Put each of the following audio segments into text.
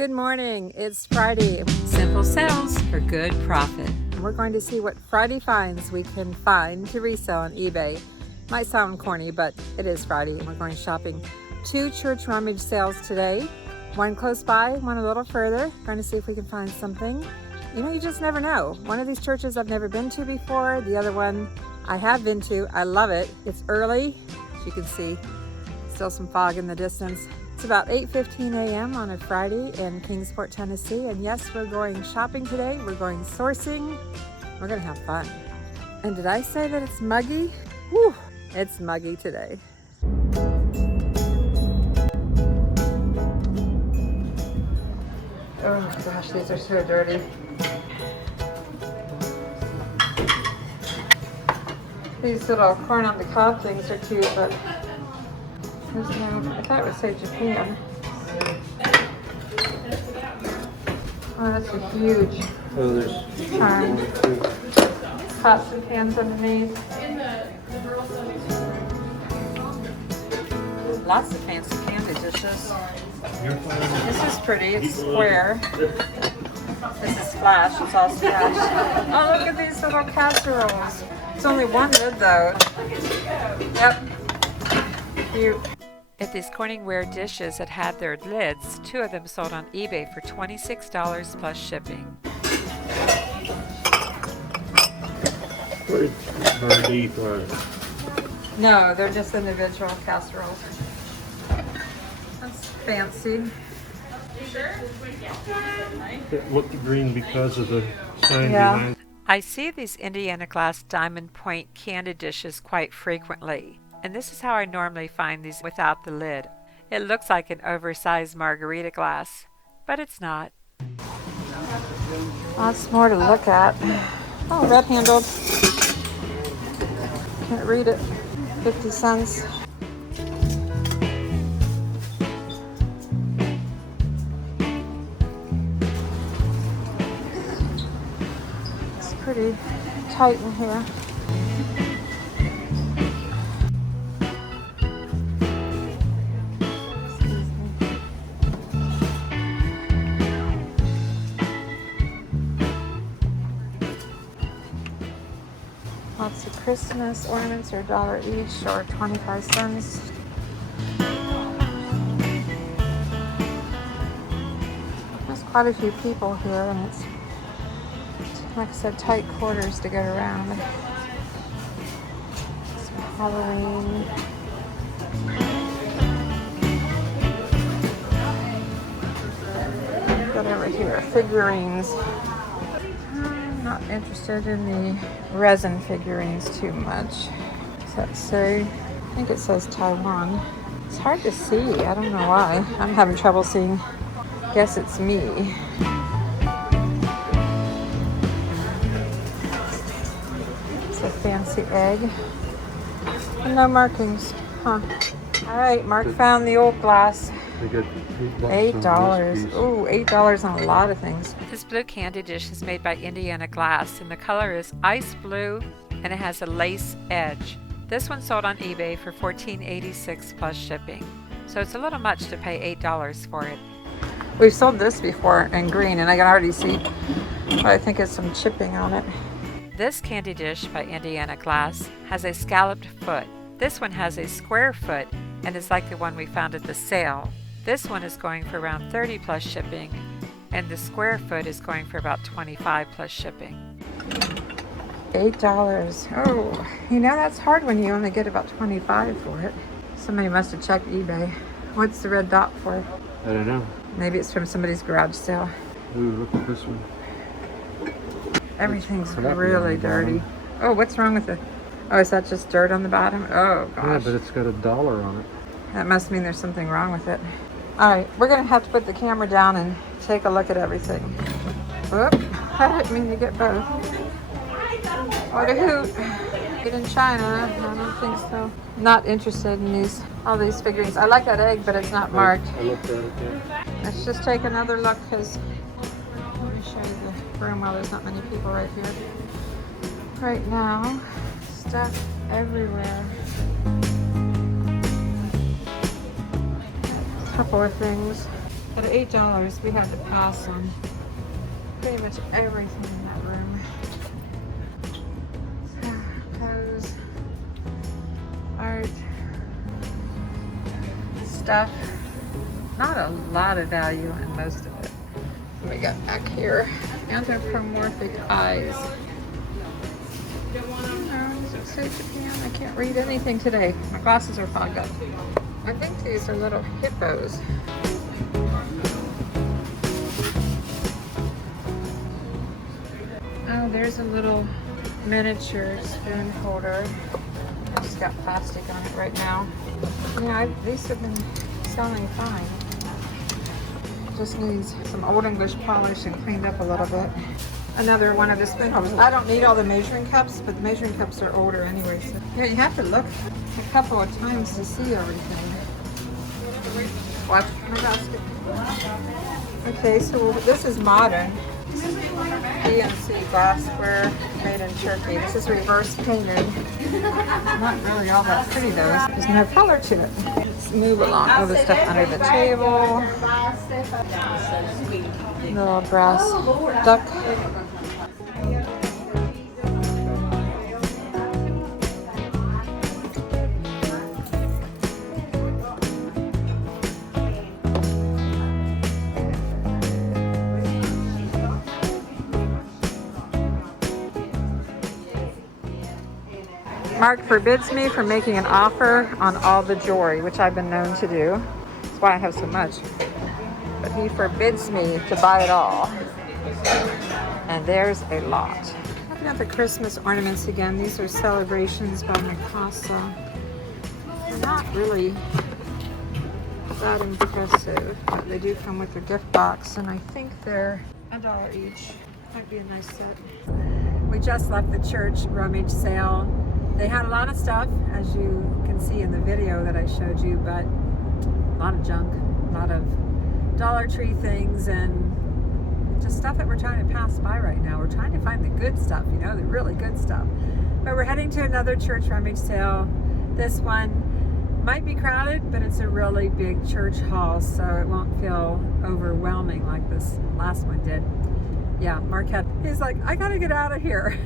Good morning. It's Friday. Simple sales for good profit. We're going to see what Friday finds we can find to resell on eBay. Might sound corny, but it is Friday and we're going shopping. 2 Church Rummage Sales today. One close by, one a little further. Going to see if we can find something. You know, you just never know. One of these churches I've never been to before. The other one I have been to. I love it. It's early. As you can see, still some fog in the distance. It's about 8:15 a.m. on a Friday in Kingsport, Tennessee. And yes, we're going shopping today. We're going sourcing. We're going to have fun. And did I say that it's muggy? Whew, it's muggy today. Oh gosh, these are so dirty. These little corn on the cob things are cute, but there's no, I thought it would say Japan. Oh, that's a huge charm. Pots and pans underneath. Lots of fancy candy dishes. This is pretty, it's square. This is Splash, it's all Splash. Oh, look at these little casseroles. It's only one lid though. Yep. Cute. At these Corningware dishes that had their lids, 2 of them sold on eBay for $26 plus shipping. No, they're just individual casseroles. That's fancy. It looked green because of the sign behind. I see these Indiana glass diamond point candy dishes quite frequently, and this is how I normally find these without the lid. It looks like an oversized margarita glass, but it's not. Lots more to look at. Oh, red handled. Can't read it. 50 cents. It's pretty tight in here. Lots of Christmas ornaments are $1 each or 25 cents. There's quite a few people here and it's, like I said, tight quarters to get around. Some Halloween. Got over here, figurines. Not interested in the resin figurines too much. Does that say? I think it says Taiwan. It's hard to see. I don't know why. I'm having trouble seeing. Guess it's me. It's a fancy egg. And no markings. Huh. Alright, Mark found the old glass. $8. Ooh, $8 on a lot of things. This blue candy dish is made by Indiana Glass, and the color is ice blue, and it has a lace edge. This one sold on eBay for $14.86 plus shipping, so it's a little much to pay $8 for it. We've sold this before in green, and I can already see what I think is some chipping on it. This candy dish by Indiana Glass has a scalloped foot. This one has a square foot and is like the one we found at the sale. This one is going for around $30 plus shipping, and the square foot is going for about $25 plus shipping. $8. Oh, you know that's hard when you only get about $25 for it. Somebody must have checked eBay. What's the red dot for? I don't know. Maybe it's from somebody's garage sale. Ooh, look at this one. Everything's really dirty. Oh, what's wrong with it? Oh, is that just dirt on the bottom? Oh, gosh. Yeah, but it's got $1 on it. That must mean there's something wrong with it. All right, we're going to have to put the camera down and take a look at everything. Whoop, I didn't mean to get both. What a hoot. Get in China? I don't think so. Not interested in all these figurines. I like that egg, but it's not marked. I looked at it, yeah. Let's just take another look because let me show you the room while there's not many people right here. Right now, stuff everywhere. A couple of things. But at $8, we had to pass on pretty much everything in that room. Clothes, art, stuff. Not a lot of value in most of it. What we got back here? Anthropomorphic eyes. Does it say Japan? I can't read anything today. My glasses are fogged up. I think these are little hippos. Oh, there's a little miniature spoon holder. It's just got plastic on it right now. Yeah, these have been selling fine. Just needs some Old English polish and cleaned up a little bit. Another one of the spoon holders. I don't need all the measuring cups, but the measuring cups are older anyway. So yeah, you have to look a couple of times to see everything. Watch my basket. Okay, so this is modern. DMC glassware made in Turkey. This is reverse painted. Not really all that pretty though. There's no color to it. Let's move along. All the stuff under the table. Little brass duck. Mark forbids me from making an offer on all the jewelry, which I've been known to do. That's why I have so much. But he forbids me to buy it all. And there's a lot. Looking at the Christmas ornaments again. These are Celebrations by Mikasa. They're not really that impressive, but they do come with a gift box, and I think they're $1 each. Might be a nice set. We just left the Church Rummage Sale. They had a lot of stuff, as you can see in the video that I showed you, but a lot of junk, a lot of Dollar Tree things, and just stuff that we're trying to pass by right now. We're trying to find the good stuff, you know, the really good stuff. But we're heading to another Church Rummage Sale. This one might be crowded, but it's a really big church hall, so it won't feel overwhelming like this last one did. Yeah, Mark he's like, I gotta get out of here.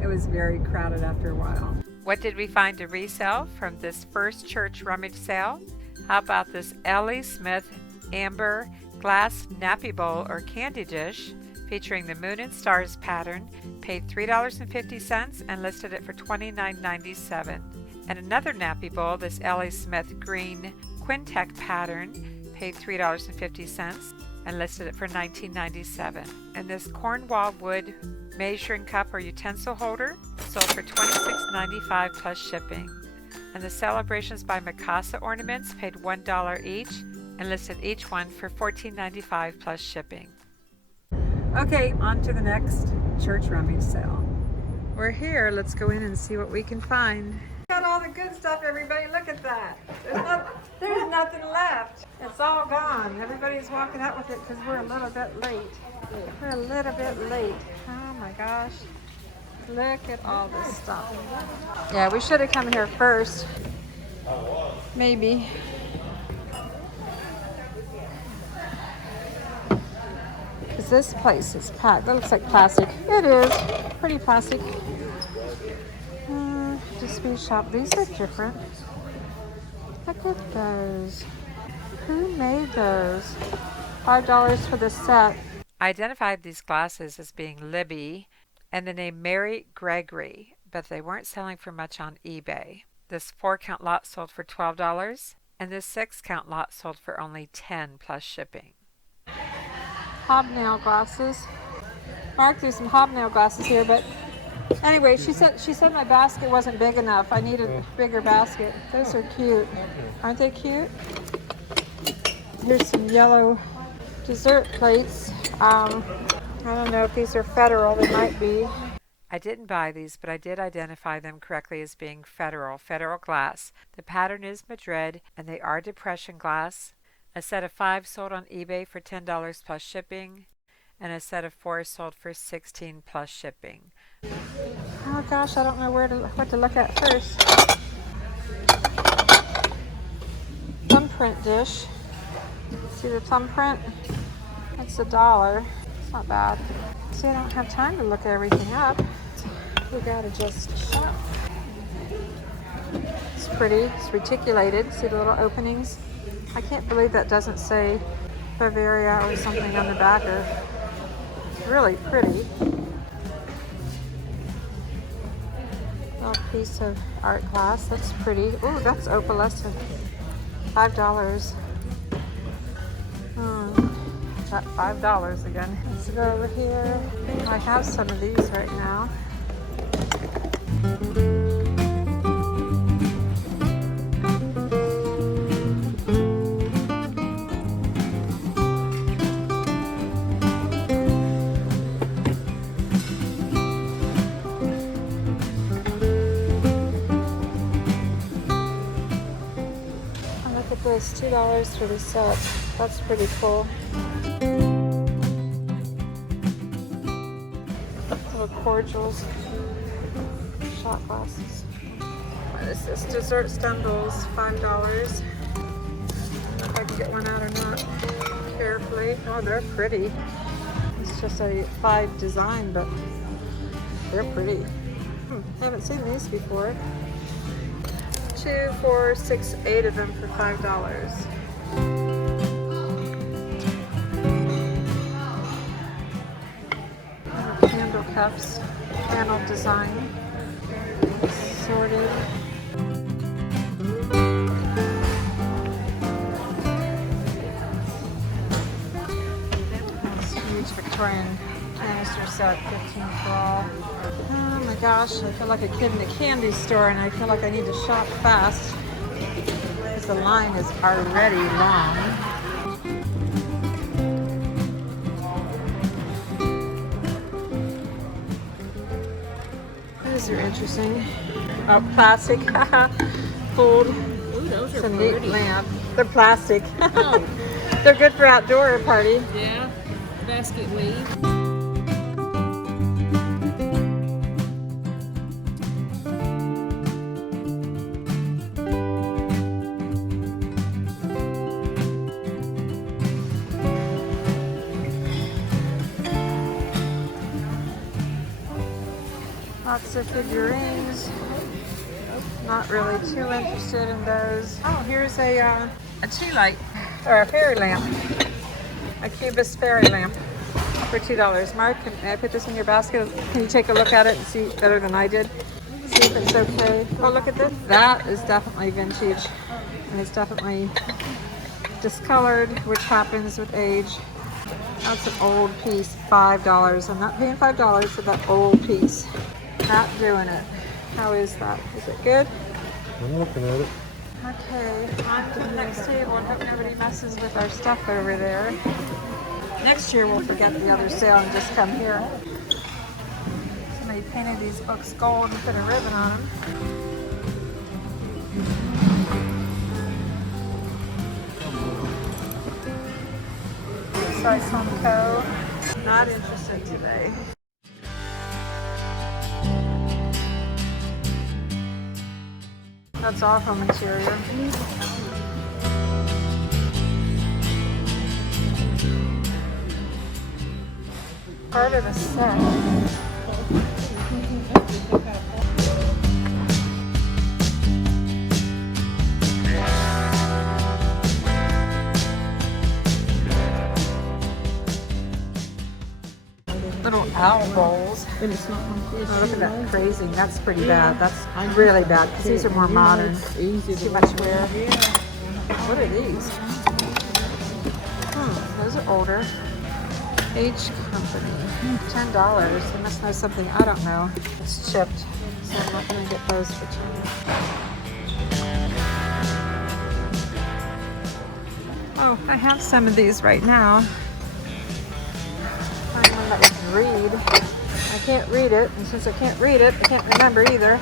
It was very crowded after a while. What did we find to resell from this first Church Rummage Sale? How about this Ellie Smith Amber Glass Nappy Bowl or Candy Dish featuring the Moon and Stars pattern, paid $3.50 and listed it for $29.97. And another nappy bowl, this Ellie Smith Green Quintet pattern, paid $3.50 and listed it for $19.97. And this Cornwall wood measuring cup or utensil holder sold for $26.95 plus shipping. And the Celebrations by Mikasa ornaments paid $1 each and listed each one for $14.95 plus shipping. Okay, on to the next Church Rummage Sale. We're here. Let's go in and see what we can find. Got all the good stuff, everybody. Look at that. There's nothing left. It's all gone. Everybody's walking out with it because we're a little bit late. We're a little bit late. Oh my gosh. Look at all this stuff. Yeah, we should have come here first. Maybe. Because this place is packed. That looks like plastic. It is. Pretty plastic. Dispensary shop. These are different. Look at those. Who made those? $5 for the set. I identified these glasses as being Libby and the name Mary Gregory, but they weren't selling for much on eBay. This 4-count lot sold for $12, and this 6-count lot sold for only $10 plus shipping. Hobnail glasses. Mark threw some hobnail glasses here, but anyway, she said my basket wasn't big enough. I needed a bigger basket. Those are cute. Aren't they cute? Here's some yellow dessert plates. I don't know if these are Federal. They might be. I didn't buy these, but I did identify them correctly as being Federal glass. The pattern is Madrid, and they are depression glass. A set of 5 sold on eBay for $10 plus shipping, and a set of 4 sold for $16 plus shipping. Oh gosh, I don't know what to look at first. Thumbprint dish. See the thumb print? That's $1. It's not bad. See, I don't have time to look everything up. We gotta just shop. It's pretty. It's reticulated. See the little openings? I can't believe that doesn't say Bavaria or something on the back of. Really pretty. Little piece of art glass. That's pretty. Ooh, that's opalescent. $5. That $5 again. Let's go over here. I have some of these right now. Look at this, $2 for the set. That's pretty cool. Little cordials, shot glasses. What is this? Dessert stumbles, $5. I don't know if I can get one out or not. Carefully. Oh, they're pretty. It's just a 5 design, but they're pretty. Haven't seen these before. 2, 4, 6, 8 of them for $5. Candle cups, panel design, sorted. This huge Victorian canister set, 15 for all. Oh my gosh, I feel like a kid in a candy store, and I feel like I need to shop fast because the line is already long. These are interesting. Oh, plastic. Fold. Ooh, those It's are a neat pretty. lamp. They're plastic. Oh, They're good for outdoor party. yeah. Basket weave. Lots of figurines. Not really too interested in those. Oh, here's a tea light or a fairy lamp. A Cubist fairy lamp for $2. Mark, may I put this in your basket? Can you take a look at it and see better than I did? See if it's okay. Oh, look at this. That is definitely vintage, and it's definitely discolored, which happens with age. That's an old piece, $5. I'm not paying $5 for that old piece. Not doing it. How is that? Is it good? I'm looking at it. Okay, on to the next table and hope nobody messes with our stuff over there. Next year we'll forget the other sale and just come here. Somebody painted these books gold and put a ribbon on them. Size Home Co. Not interested today. That's awful material. Part of the set. Little owl bowls. But it's not like this. Oh, look at that crazing. That's pretty bad. That's really bad because these are more modern. Easy Too much wear. What are these? Those are older. H Company. $10. They must know something I don't know. It's chipped, so I'm not going to get those for $10. Oh, I have some of these right now. Find one that would read. I can't read it, and since I can't read it, I can't remember either.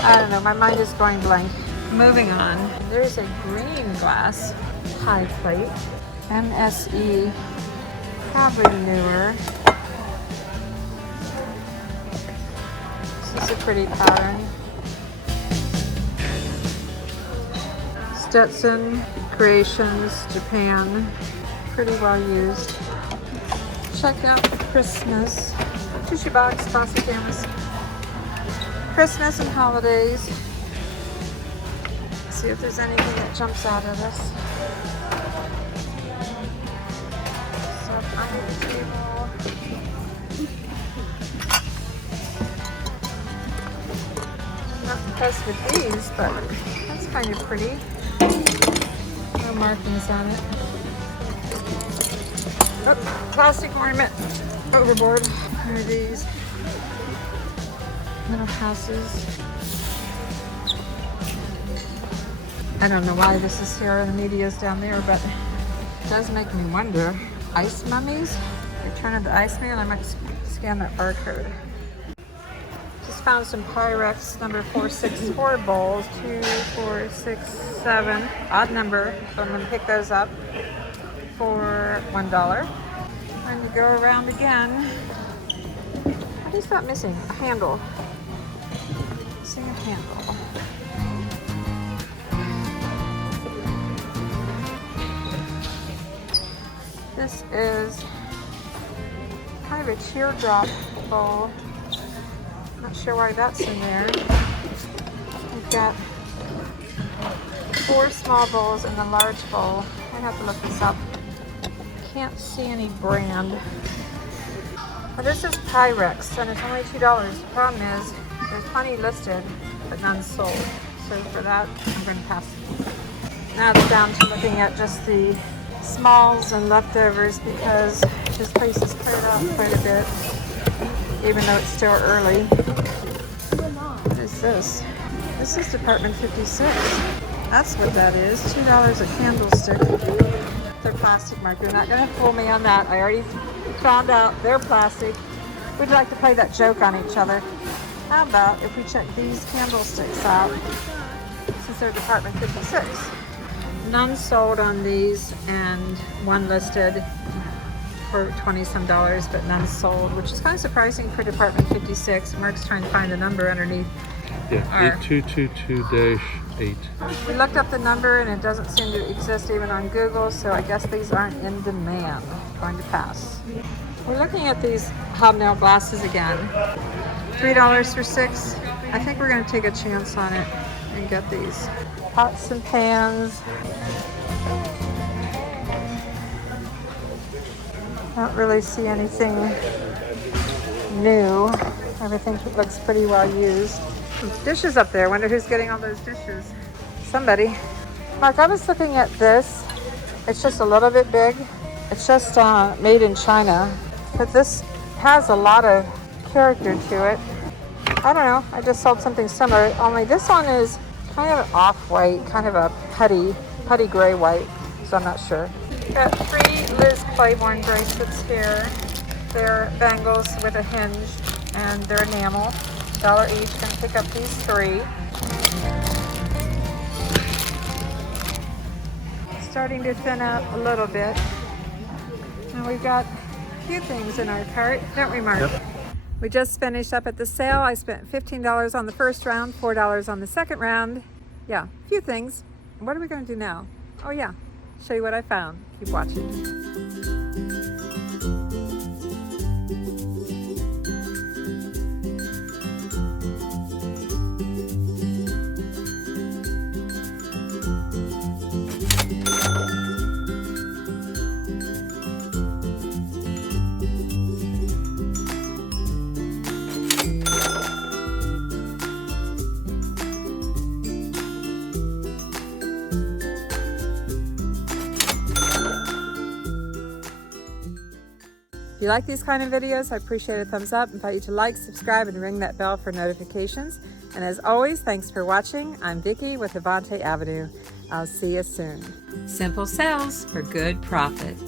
I don't know, my mind is going blank. Moving on. There's a green glass high plate. MSE, probably newer. This is a pretty pattern. Stetson Creations, Japan. Pretty well used. Check out Christmas. Tissue box, plastic canvas. Christmas and holidays. See if there's anything that jumps out at us. Stuff under the table. Not impressed with these, but that's kind of pretty. No markings on it. Oh, plastic ornament overboard. What are these? Little houses. I don't know why this is here and the media's down there, but it does make me wonder. Ice mummies? Return of the Iceman. I might scan that barcode. Just found some Pyrex number 464 bowls. 2, 4, 6, 7. Odd number. So I'm going to pick those up for $1. Time to go around again. What is that missing? A handle. Missing a handle. This is kind of a teardrop bowl. Not sure why that's in there. We've got 4 small bowls and a large bowl. I have to look this up. Can't see any brand. Well, this is Pyrex and it's only $2. The problem is there's plenty listed, but none sold. So for that, I'm going to pass. Now it's down to looking at just the smalls and leftovers because this place is cleared out quite a bit, even though it's still early. What is this? This is Department 56. That's what that is. $2 a candlestick. They're plastic, Mark. You're not going to fool me on that. I already found out they're plastic. We'd like to play that joke on each other. How about if we check these candlesticks out, since they're Department 56? None sold on these and one listed for $20-some, but none sold, which is kind of surprising for Department 56. Mark's trying to find the number underneath. Yeah, 8222-8. We looked up the number and it doesn't seem to exist even on Google, so I guess these aren't in demand. Going to pass. We're looking at these hobnail glasses again. $3 for 6. I think we're going to take a chance on it and get these. Pots and pans. Don't really see anything new. Everything looks pretty well used. Dishes up there. Wonder who's getting all those dishes. Somebody. Mark, I was looking at this. It's just a little bit big. It's just made in China. But this has a lot of character to it. I don't know. I just sold something similar. Only this one is kind of off-white, kind of a putty gray white. So I'm not sure. Got 3 Liz Claiborne bracelets here. They're bangles with a hinge and they're enamel. $1 each. Gonna pick up these 3. Starting to thin out a little bit. And we've got a few things in our cart, don't we, Mark? Yep. We just finished up at the sale. I spent $15 on the first round, $4 on the second round. Yeah, a few things. What are we going to do now? Oh yeah, show you what I found. Keep watching. If you like these kind of videos, I appreciate a thumbs up. I invite you to like, subscribe, and ring that bell for notifications. And as always, thanks for watching. I'm Vicki with Avante Avenue. I'll see you soon. Simple sales for good profit.